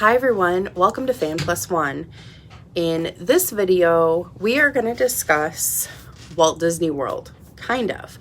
Hi everyone, welcome to Fan Plus One. In this video, we are going to discuss Walt Disney World, kind of.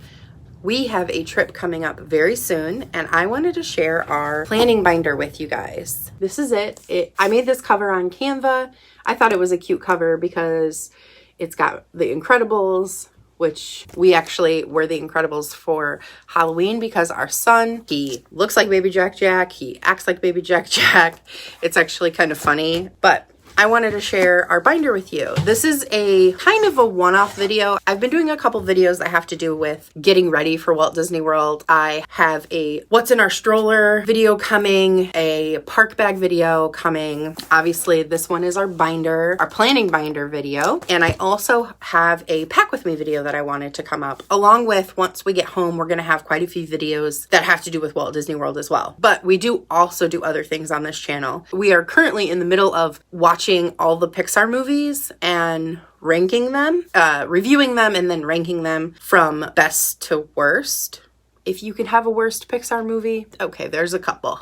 We have a trip coming up very soon, and I wanted to share our planning binder with you guys. This is it. I made this cover on Canva. I thought it was a cute cover because it's got The Incredibles, which we actually were The Incredibles for Halloween because our son, he looks like Baby Jack Jack, he acts like Baby Jack Jack. It's actually kind of funny, but I wanted to share our binder with you. This is a kind of a one-off video. I've been doing a couple videos that have to do with getting ready for Walt Disney World. I have a what's in our stroller video coming, a park bag video coming. Obviously, this one is our binder, our planning binder video. And I also have a pack with me video that I wanted to come up. Along with, once we get home, we're gonna have quite a few videos that have to do with Walt Disney World as well. But we do also do other things on this channel. We are currently in the middle of watching all the Pixar movies and ranking them, reviewing them and then ranking them from best to worst. If you could have a worst Pixar movie, okay, there's a couple.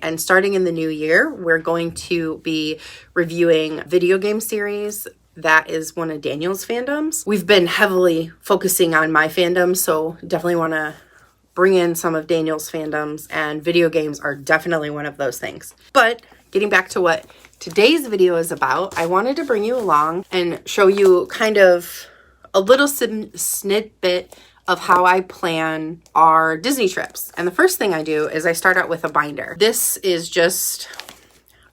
And starting in the new year, we're going to be reviewing video game series. That is one of Daniel's fandoms. We've been heavily focusing on my fandom, so definitely want to bring in some of Daniel's fandoms, and video games are definitely one of those things. But getting back to what today's video is about, I wanted to bring you along and show you kind of a little snippet of how I plan our Disney trips. And the first thing I do is I start out with a binder. This is just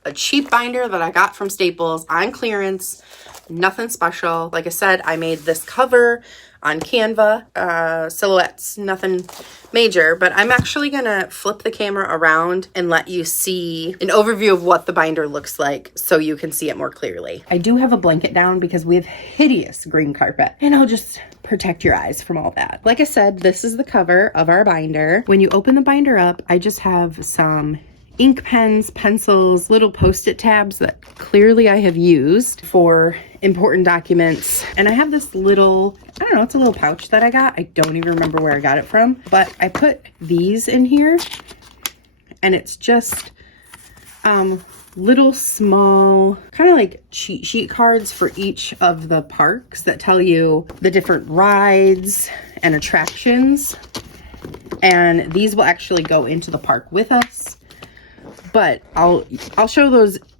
a cheap binder that I got from Staples on clearance, nothing special. Like I said, I made this cover on Canva, silhouettes, nothing major, but I'm actually gonna flip the camera around and let you see an overview of what the binder looks like so you can see it more clearly. I do have a blanket down because we have hideous green carpet, and I'll just protect your eyes from all that. Like I said, this is the cover of our binder. When you open the binder up, I just have some ink pens, pencils, little post-it tabs that clearly I have used for important documents. And I have this little, I don't know, it's a little pouch that I got. I don't even remember where I got it from, but I put these in here, and it's just little small kind of like cheat sheet cards for each of the parks that tell you the different rides and attractions. And these will actually go into the park with us. But I'll show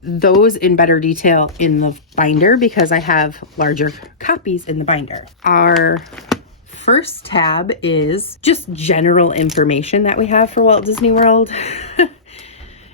those in better detail in the binder because I have larger copies in the binder. Our first tab is just general information that we have for Walt Disney World.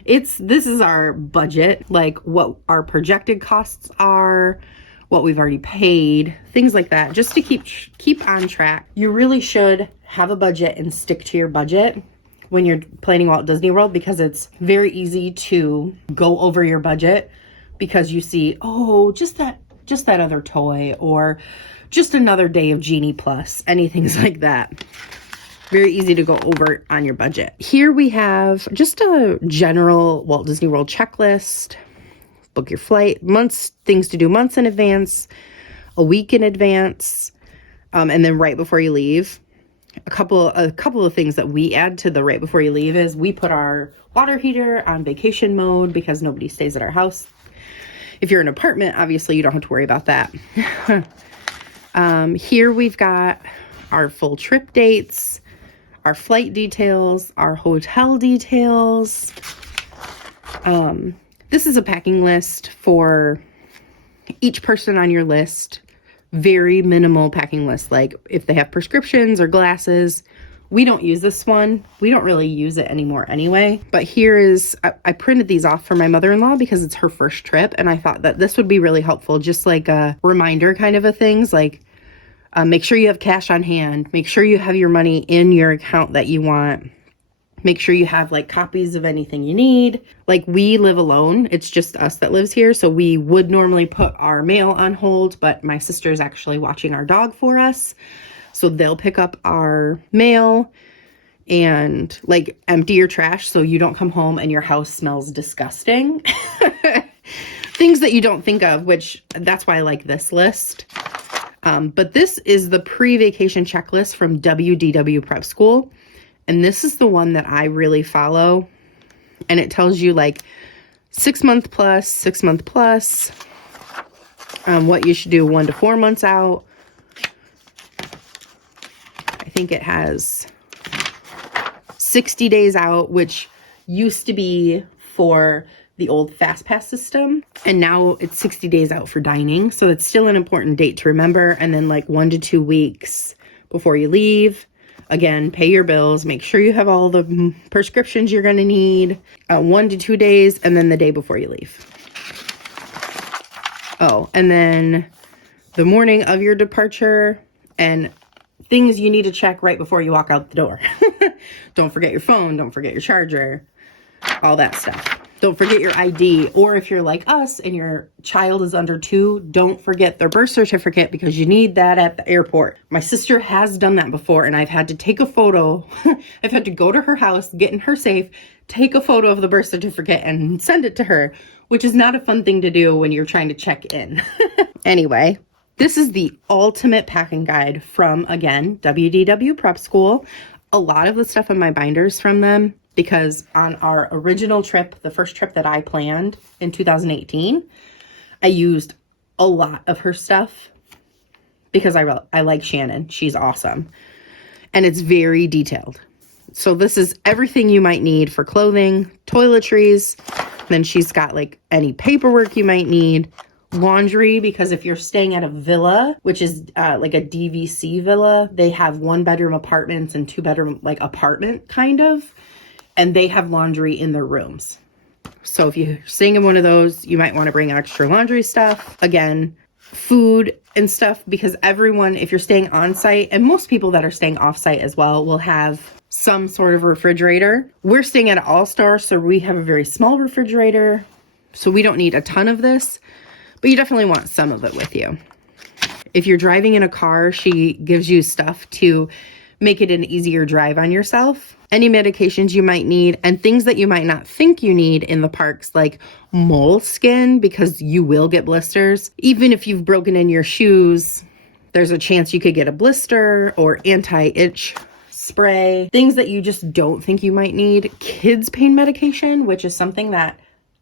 This is our budget, like what our projected costs are, what we've already paid, things like that, just to keep on track. You really should have a budget and stick to your budget when you're planning Walt Disney World, because it's very easy to go over your budget because you see, oh, just that other toy, or just another day of Genie Plus, anything like that. Very easy to go over on your budget. Here we have just a general Walt Disney World checklist. Book your flight, months, things to do months in advance, a week in advance, and then right before you leave. A couple of things that we add to the right before you leave is we put our water heater on vacation mode because nobody stays at our house. If you're in an apartment, obviously you don't have to worry about that. Here we've got our full trip dates, our flight details, our hotel details. This is a packing list for each person on your list. Very minimal packing list, like if they have prescriptions or glasses. We don't use this one. We don't really use it anymore anyway. But here is, I printed these off for my mother-in-law because it's her first trip, and I thought that this would be really helpful, just like a reminder kind of a things, like make sure you have cash on hand, make sure you have your money in your account that you want. Make sure you have like copies of anything you need. Like we live alone. It's just us that lives here. So we would normally put our mail on hold, but my sister's actually watching our dog for us. So they'll pick up our mail and like empty your trash so you don't come home and your house smells disgusting. Things that you don't think of, which that's why I like this list. But this is the pre-vacation checklist from WDW Prep School. And this is the one that I really follow. And it tells you like 6-month plus, 6-month plus, what you should do 1 to 4 months out. I think it has 60 days out, which used to be for the old Fast Pass system, and now it's 60 days out for dining. So it's still an important date to remember. And then like 1 to 2 weeks before you leave, again, pay your bills, make sure you have all the prescriptions you're going to need, 1 to 2 days, and then the day before you leave. Oh, and then the morning of your departure and things you need to check right before you walk out the door. Don't forget your phone, don't forget your charger, all that stuff. Don't forget your ID, or if you're like us and your child is under 2, don't forget their birth certificate because you need that at the airport. My sister has done that before, and I've had to take a photo. I've had to go to her house, get in her safe, take a photo of the birth certificate and send it to her, which is not a fun thing to do when you're trying to check in. Anyway, this is the ultimate packing guide from, again, WDW Prep School. A lot of the stuff in my binders from them, because on our original trip, the first trip that I planned in 2018, I used a lot of her stuff because I like Shannon. She's awesome. And it's very detailed. So this is everything you might need for clothing, toiletries. Then she's got like any paperwork you might need, laundry, because if you're staying at a villa, which is like a DVC villa, they have 1-bedroom apartments and 2-bedroom like apartment kind of. And they have laundry in their rooms. So if you're staying in one of those, you might want to bring extra laundry stuff. Again, food and stuff, because everyone, if you're staying on site, and most people that are staying off site as well, will have some sort of refrigerator. We're staying at an All-Star, so we have a very small refrigerator. So we don't need a ton of this, but you definitely want some of it with you. If you're driving in a car, she gives you stuff to make it an easier drive on yourself. Any medications you might need and things that you might not think you need in the parks, like moleskin, because you will get blisters. Even if you've broken in your shoes, there's a chance you could get a blister, or anti-itch spray. Things that you just don't think you might need. Kids pain medication, which is something that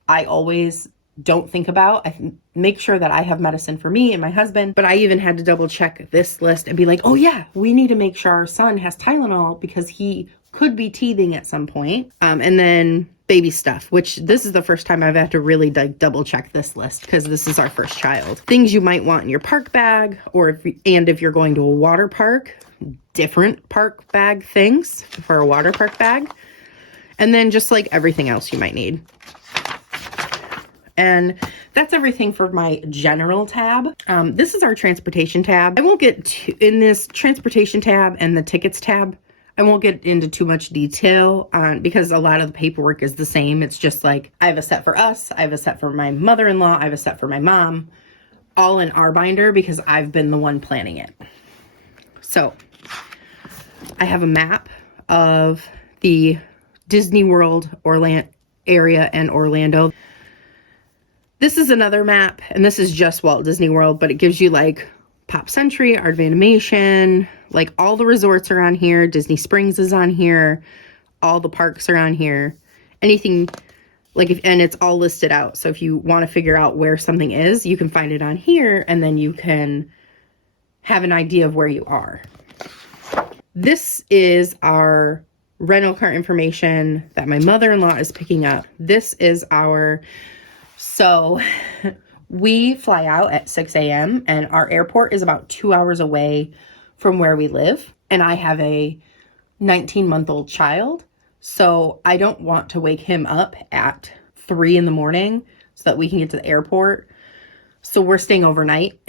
I always don't think about. I make sure that I have medicine for me and my husband, but I even had to double check this list and be like, oh yeah, we need to make sure our son has Tylenol because he could be teething at some point. And then baby stuff, which this is the first time I've had to really double check this list because this is our first child. Things you might want in your park bag, or if you're going to a water park, different park bag things for a water park bag. And then just like everything else you might need. And that's everything for my general tab. This is our transportation tab. I won't get in this transportation tab and the tickets tab. I won't get into too much detail because a lot of the paperwork is the same. It's just like I have a set for us. I have a set for my mother-in-law. I have a set for my mom, all in our binder because I've been the one planning it. So I have a map of the Disney World area and Orlando. This is another map, and this is just Walt Disney World, but it gives you like Pop Century, Art of Animation, like all the resorts are on here. Disney Springs is on here. All the parks are on here. Anything like and it's all listed out. So if you want to figure out where something is, you can find it on here, and then you can have an idea of where you are. This is our rental car information that my mother-in-law is picking up. This is so we fly out at 6 a.m. and our airport is about 2 hours away from where we live. And I have a 19-month-old child. So I don't want to wake him up at 3 in the morning so that we can get to the airport. So we're staying overnight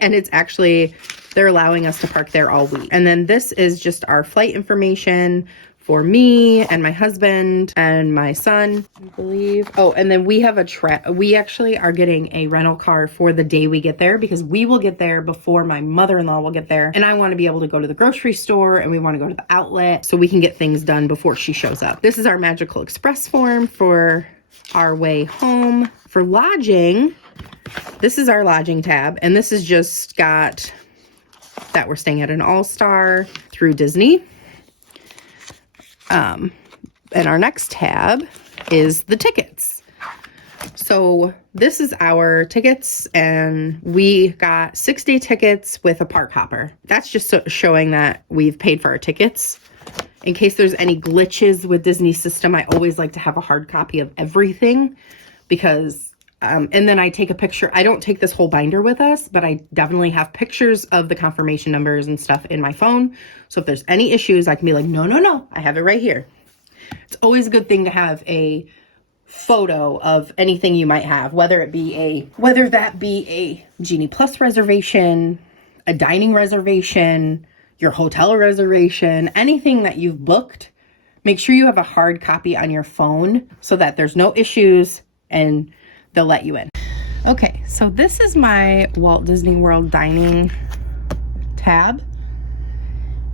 and it's actually, they're allowing us to park there all week. And then this is just our flight information for me and my husband and my son, I believe. Oh, and then we have we actually are getting a rental car for the day we get there because we will get there before my mother-in-law will get there. And I want to be able to go to the grocery store and we want to go to the outlet so we can get things done before she shows up. This is our Magical Express form for our way home. For lodging, this is our lodging tab. And this is just got that we're staying at an All-Star through Disney. And our next tab is the tickets. So this is our tickets, and we got 6-day tickets with a park hopper. That's just showing that we've paid for our tickets. In case there's any glitches with Disney's system, I always like to have a hard copy of everything because, and then I take a picture. I don't take this whole binder with us, but I definitely have pictures of the confirmation numbers and stuff in my phone. So if there's any issues, I can be like, no, I have it right here. It's always a good thing to have a photo of anything you might have, whether that be a Genie Plus reservation, a dining reservation, your hotel reservation, anything that you've booked. Make sure you have a hard copy on your phone so that there's no issues and they'll let you in. Okay, so this is my Walt Disney World dining tab,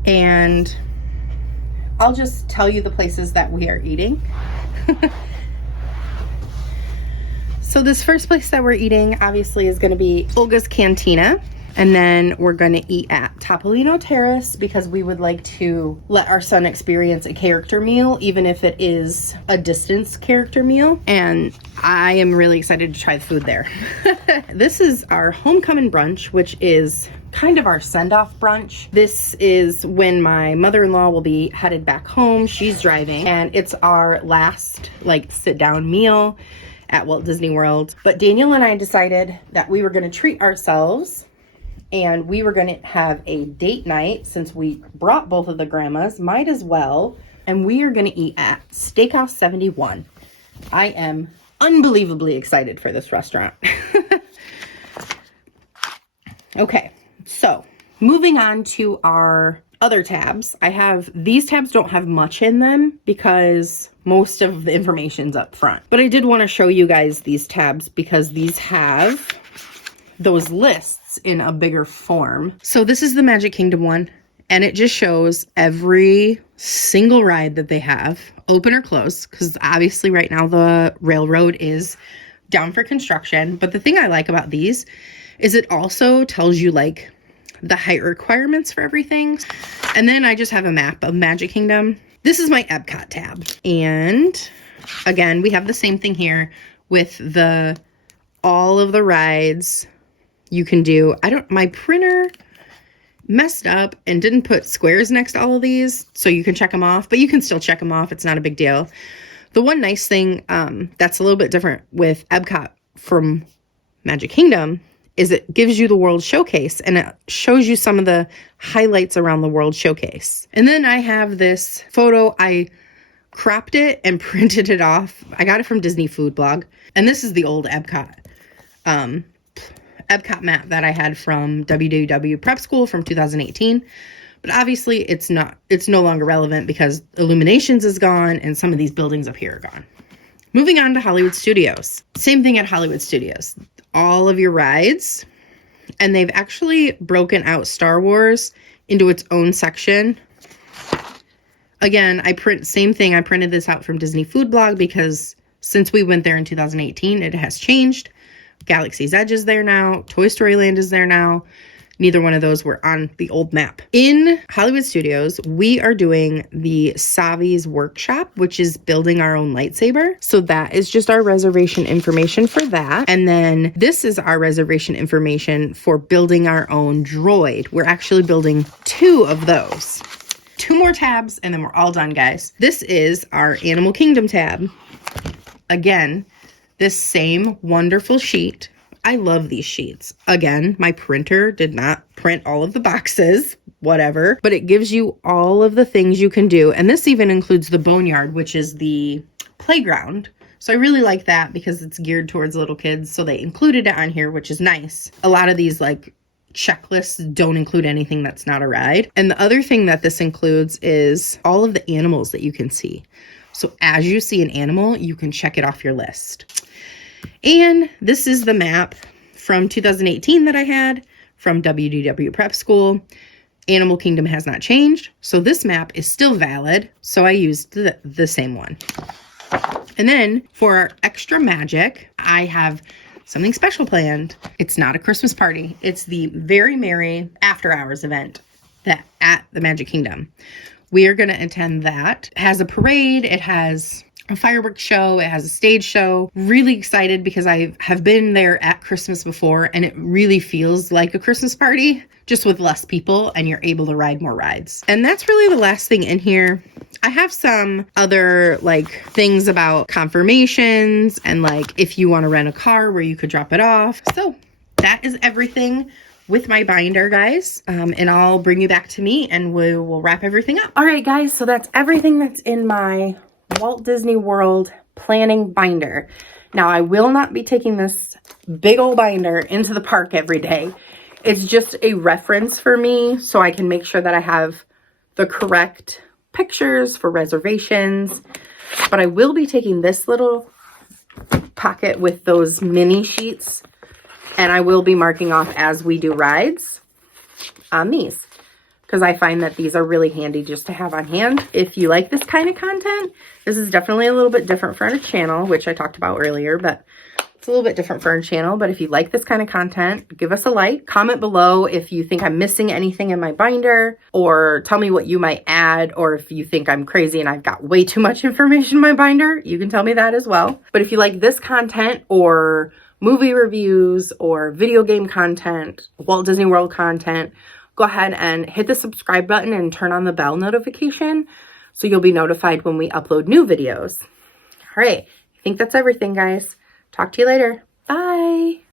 and I'll just tell you the places that we are eating. So this first place that we're eating obviously is going to be Olga's Cantina. And then we're going to eat at Topolino Terrace because we would like to let our son experience a character meal, even if it is a distance character meal. And I am really excited to try the food there. This is our homecoming brunch, which is kind of our send-off brunch. This is when my mother-in-law will be headed back home. She's driving, and it's our last sit-down meal at Walt Disney World. But Daniel and I decided that we were going to treat ourselves, and we were going to have a date night. Since we brought both of the grandmas, might as well. And we are going to eat at Steakhouse 71. I am unbelievably excited for this restaurant. Okay, so moving on to our other tabs. These tabs don't have much in them because most of the information's up front. But I did want to show you guys these tabs because these have those lists in a bigger form. So this is the Magic Kingdom one, and it just shows every single ride that they have, open or closed, because obviously right now the railroad is down for construction. But the thing I like about these is it also tells you the height requirements for everything. And then I just have a map of Magic Kingdom. This is my Epcot tab. And again, we have the same thing here with all of the rides you can do. My printer messed up and didn't put squares next to all of these, so you can check them off, but you can still check them off. It's not a big deal. The one nice thing that's a little bit different with Epcot from Magic Kingdom is it gives you the World Showcase, and it shows you some of the highlights around the World Showcase. And then I have this photo. I cropped it and printed it off. I got it from Disney Food Blog. And this is the old Epcot Map that I had from WDW Prep School from 2018. But obviously it's no longer relevant because Illuminations is gone and some of these buildings up here are gone. Moving on to Hollywood Studios. Same thing at Hollywood Studios. All of your rides, and they've actually broken out Star Wars into its own section. Again, same thing. I printed this out from Disney Food Blog because since we went there in 2018, it has changed. Galaxy's Edge is there now. Toy Story Land is there now. Neither one of those were on the old map. In Hollywood Studios, we are doing the Savi's workshop, which is building our own lightsaber. So that is just our reservation information for that. And then this is our reservation information for building our own droid. We're actually building 2 of those. 2 more tabs, and then we're all done, guys. This is our Animal Kingdom tab. Again, this same wonderful sheet. I love these sheets. Again, my printer did not print all of the boxes, whatever, but it gives you all of the things you can do. And this even includes the Boneyard, which is the playground. So I really like that because it's geared towards little kids. So they included it on here, which is nice. A lot of these checklists don't include anything that's not a ride. And the other thing that this includes is all of the animals that you can see. So as you see an animal, you can check it off your list. And this is the map from 2018 that I had from WDW Prep School. Animal Kingdom has not changed, so this map is still valid, so I used the same one. And then for our extra magic, I have something special planned. It's not a Christmas party. It's the Very Merry After Hours event at the Magic Kingdom. We are going to attend that. It has a parade. It has a fireworks show. It has a stage show. Really excited because I have been there at Christmas before, and it really feels like a Christmas party, just with less people, and you're able to ride more rides. And that's really the last thing in here. I have some other like things about confirmations and like if you want to rent a car where you could drop it off. So that is everything with my binder, guys. And I'll bring you back to me and we will wrap everything up. All right, guys, so that's everything that's in my Walt Disney World planning binder. Now, I will not be taking this big old binder into the park every day. It's just a reference for me so I can make sure that I have the correct pictures for reservations. But I will be taking this little pocket with those mini sheets, and I will be marking off as we do rides on these, because I find that these are really handy just to have on hand. If you like this kind of content, this is definitely a little bit different for our channel, which I talked about earlier, but it's a little bit different for our channel. But if you like this kind of content, give us a like. Comment below if you think I'm missing anything in my binder, or tell me what you might add, or if you think I'm crazy and I've got way too much information in my binder, you can tell me that as well. But if you like this content, or movie reviews, or video game content, Walt Disney World content, go ahead and hit the subscribe button and turn on the bell notification so you'll be notified when we upload new videos. All right, I think that's everything, guys. Talk to you later. Bye.